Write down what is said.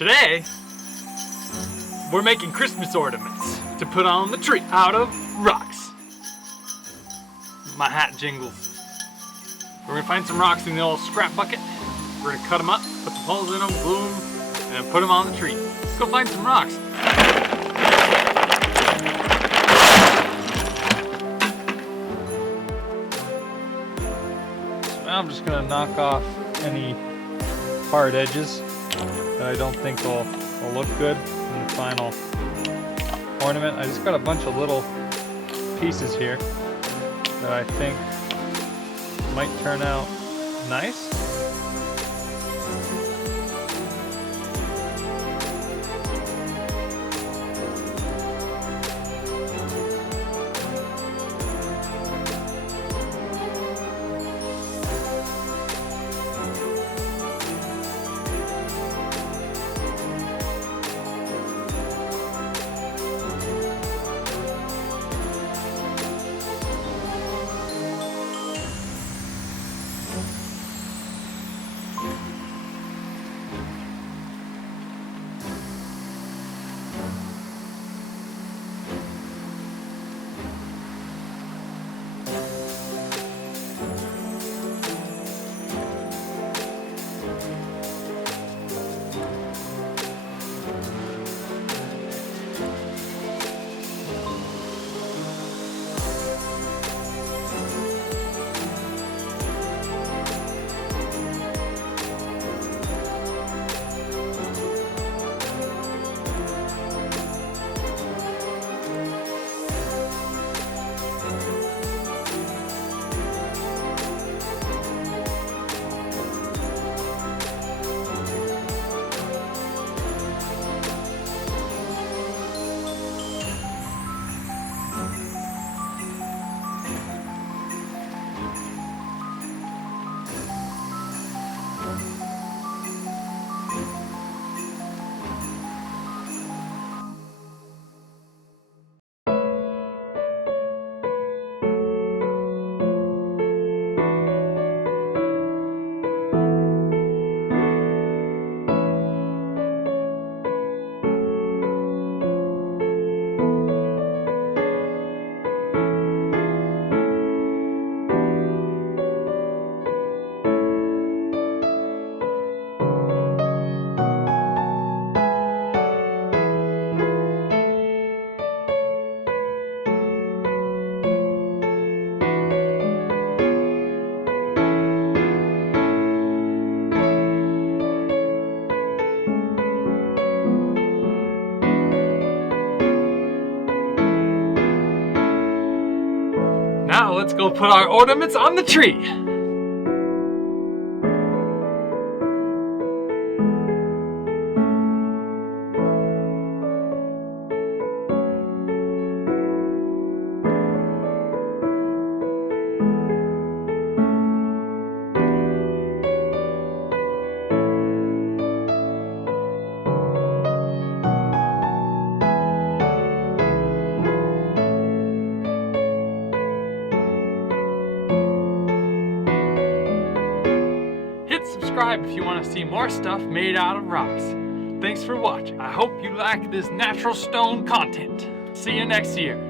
Today, we're making Christmas ornaments to put on the tree out of rocks. My hat jingles. We're gonna find some rocks in the old scrap bucket. We're gonna cut them up, put some holes in them, glue them, and put them on the tree. Let's go find some rocks. So now I'm just gonna knock off any hard edges that I don't think will look good in the final ornament. I just got a bunch of little pieces here that I think might turn out nice. Now let's go put our ornaments on the tree. Subscribe if you want to see more stuff made out of rocks. Thanks for watching. I hope you like this natural stone content. See you next year.